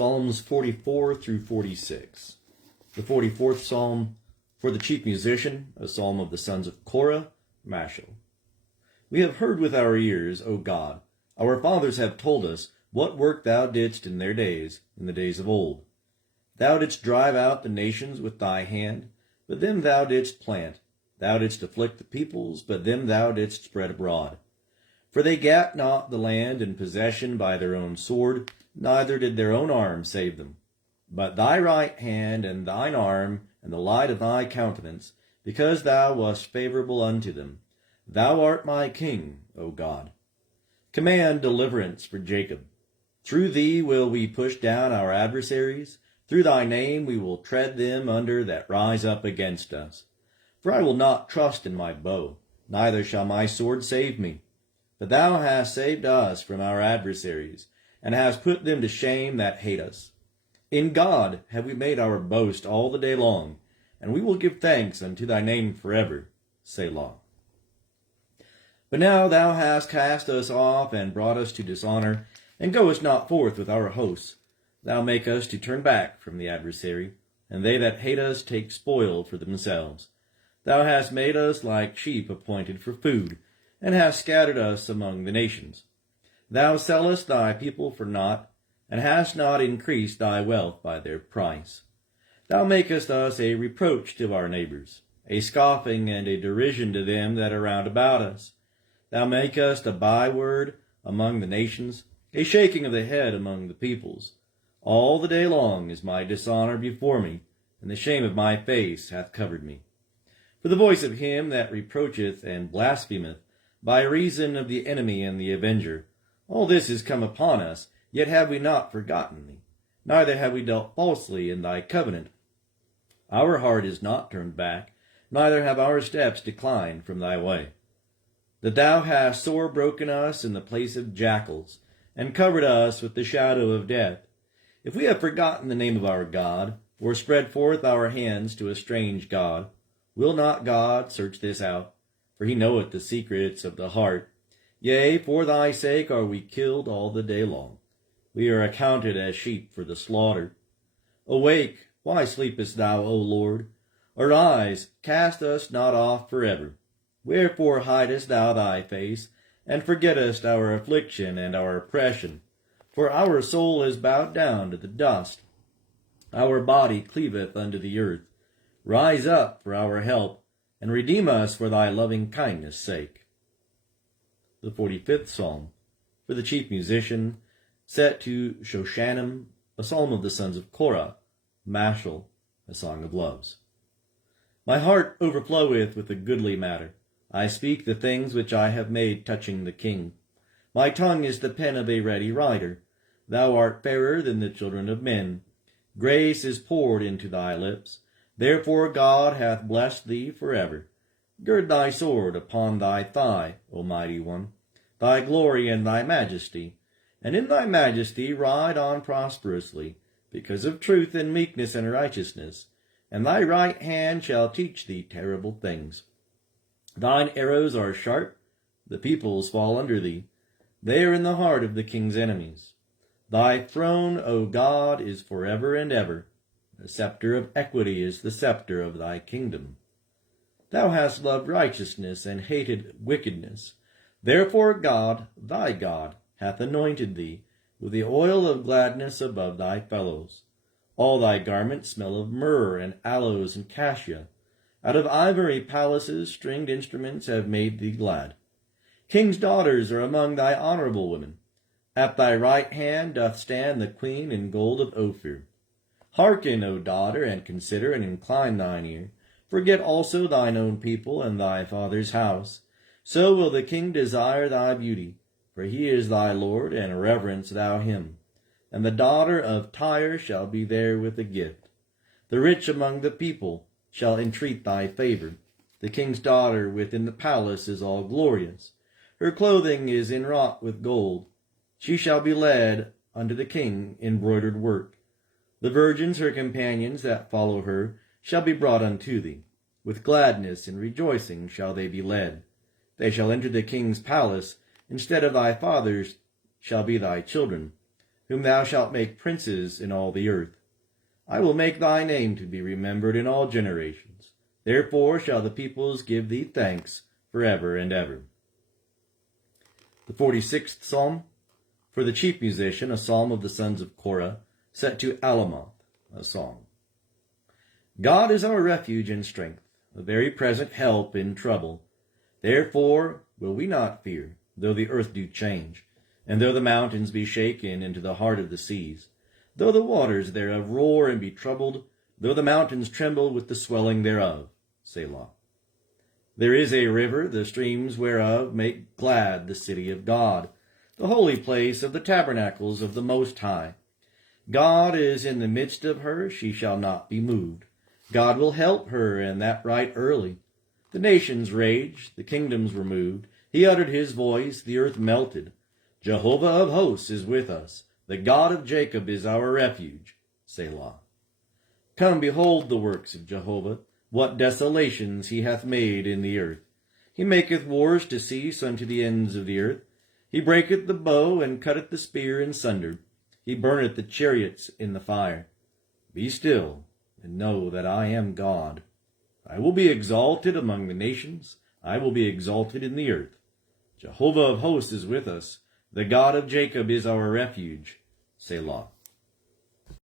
Psalms 44 through 46. The 44th Psalm, for the chief musician, a psalm of the sons of Korah, Mashal. We have heard with our ears, O God, our fathers have told us what work thou didst in their days, in the days of old. Thou didst drive out the nations with thy hand, but them thou didst plant. Thou didst afflict the peoples, but them thou didst spread abroad. For they gat not the land in possession by their own sword, neither did their own arm save them. But thy right hand and thine arm and the light of thy countenance, because thou wast favorable unto them. Thou art my king, O God. Command deliverance for Jacob. Through thee will we push down our adversaries. Through thy name we will tread them under that rise up against us. For I will not trust in my bow, neither shall my sword save me. But thou hast saved us from our adversaries, and hast put them to shame that hate us. In God have we made our boast all the day long, and we will give thanks unto thy name forever. Selah. But now thou hast cast us off and brought us to dishonor, and goest not forth with our hosts. Thou make us to turn back from the adversary, and they that hate us take spoil for themselves. Thou hast made us like sheep appointed for food, and hast scattered us among the nations. Thou sellest thy people for naught, and hast not increased thy wealth by their price. Thou makest us a reproach to our neighbors, a scoffing and a derision to them that are round about us. Thou makest a byword among the nations, a shaking of the head among the peoples. All the day long is my dishonor before me, and the shame of my face hath covered me. For the voice of him that reproacheth and blasphemeth, by reason of the enemy and the avenger, all this is come upon us, yet have we not forgotten thee, neither have we dealt falsely in thy covenant. Our heart is not turned back, neither have our steps declined from thy way. That thou hast sore broken us in the place of jackals, and covered us with the shadow of death. If we have forgotten the name of our God, or spread forth our hands to a strange God, will not God search this out? For he knoweth the secrets of the heart. Yea, for thy sake are we killed all the day long. We are accounted as sheep for the slaughter. Awake, why sleepest thou, O Lord? Arise, cast us not off forever. Wherefore hidest thou thy face, and forgettest our affliction and our oppression? For our soul is bowed down to the dust. Our body cleaveth unto the earth. Rise up for our help, and redeem us for thy loving kindness' sake. The 45th Psalm, for the chief musician, set to Shoshanim, a psalm of the sons of Korah, Mashal, a song of loves. My heart overfloweth with a goodly matter. I speak the things which I have made touching the king. My tongue is the pen of a ready writer. Thou art fairer than the children of men. Grace is poured into thy lips. Therefore God hath blessed thee forever. Gird thy sword upon thy thigh, O mighty one, thy glory and thy majesty. And in thy majesty ride on prosperously, because of truth and meekness and righteousness. And thy right hand shall teach thee terrible things. Thine arrows are sharp, the peoples fall under thee. They are in the heart of the king's enemies. Thy throne, O God, is forever and ever. The scepter of equity is the scepter of thy kingdom. Thou hast loved righteousness and hated wickedness. Therefore God, thy God, hath anointed thee with the oil of gladness above thy fellows. All thy garments smell of myrrh and aloes and cassia. Out of ivory palaces stringed instruments have made thee glad. King's daughters are among thy honorable women. At thy right hand doth stand the queen in gold of Ophir. Hearken, O daughter, and consider, and incline thine ear. Forget also thine own people and thy father's house. So will the king desire thy beauty, for he is thy Lord, and reverence thou him. And the daughter of Tyre shall be there with a gift. The rich among the people shall entreat thy favor. The king's daughter within the palace is all glorious. Her clothing is inwrought with gold. She shall be led unto the king in broidered work. The virgins, her companions that follow her, shall be brought unto thee. With gladness and rejoicing shall they be led. They shall enter the king's palace. Instead of thy fathers shall be thy children. whom thou shalt make princes in all the earth. I will make thy name to be remembered in all generations. Therefore shall the peoples give thee thanks forever and ever. The 46th Psalm. For the chief musician, a psalm of the sons of Korah, set to Alamoth, a song. God is our refuge and strength, a very present help in trouble. Therefore will we not fear, though the earth do change, and though the mountains be shaken into the heart of the seas, though the waters thereof roar and be troubled, though the mountains tremble with the swelling thereof. Selah. There is a river, the streams whereof make glad the city of God, the holy place of the tabernacles of the Most High. God is in the midst of her, she shall not be moved. God will help her, and that right early. The nations raged, the kingdoms were moved. He uttered his voice, the earth melted. Jehovah of hosts is with us. The God of Jacob is our refuge. Selah. Come, behold the works of Jehovah, what desolations he hath made in the earth. He maketh wars to cease unto the ends of the earth. He breaketh the bow, and cutteth the spear in sunder. He burneth the chariots in the fire. Be still, and know that I am God. I will be exalted among the nations. I will be exalted in the earth. Jehovah of hosts is with us. The God of Jacob is our refuge. Selah.